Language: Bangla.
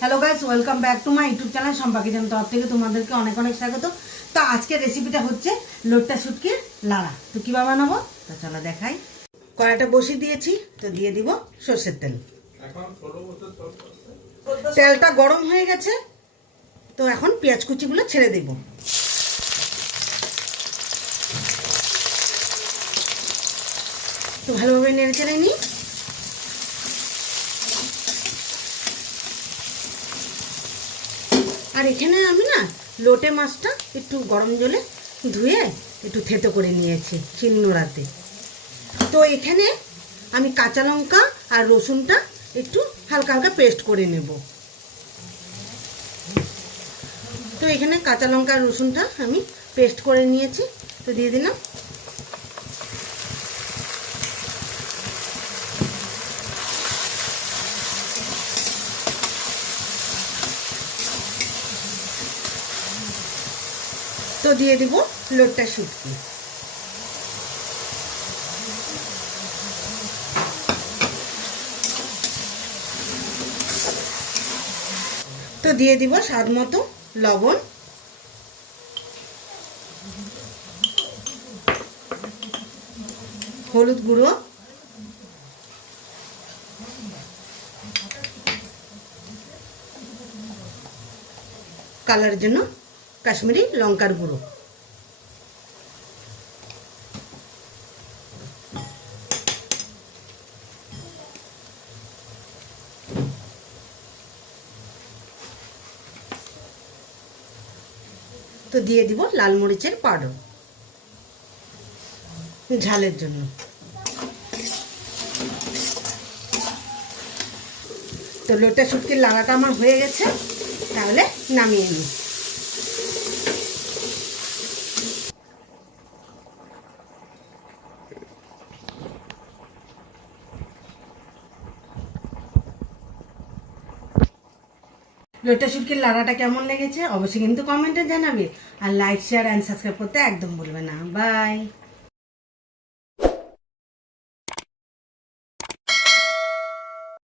Hello guys, welcome back to my YouTube channel Shampa kitchen তরফ থেকে তোমাদেরকে অনেক অনেক স্বাগত। তো আজকের রেসিপিটা হচ্ছে লোট্টা শুটকির লাড়া। তো কীভাবে বানাবো তো চলো দেখাই। কড়াইটা বসিয়ে দিয়েছি, তো দিয়ে দিব সর্ষের তেল। তেলটা গরম হয়ে গেছে, তো এখন পেঁয়াজ কুচিগুলো ছেড়ে দেব। তো ভালোভাবে নেড়ে চেড়ে নিই। আর এখানে আমি না লোটে মাছটা একটু গরম জলে ধুয়ে একটু থেতো করে নিয়েছি শিলনোড়াতে। তো এখানে আমি কাঁচা লঙ্কা আর রসুনটা একটু হালকা হালকা পেস্ট করে নেব। তো এখানে কাঁচা লঙ্কা আর রসুনটা আমি পেস্ট করে নিয়েছি, তো দিয়ে দিলাম। তো দিয়ে দিব লোট্টা শুটকি। তো দিয়ে দিব স্বাদ মতো লবণ, হলুদ গুঁড়ো, কালারের জন্য কাশ্মীরি লঙ্কার গুঁড়ো। তো দিয়ে দিব লাল মরিচের পাউডার ঝালের জন্য। তো লোট্টা শুটকির লাড়াটা আমার হয়ে গেছে, তাহলে নামিয়ে নিই। লোট্টা শুটকির লাড়াটা কেমন লেগেছে অবশ্যই কিন্তু কমেন্টে জানাবে। আর লাইক, শেয়ার অ্যান্ড সাবস্ক্রাইব করতে একদম ভুলবে না। বাই।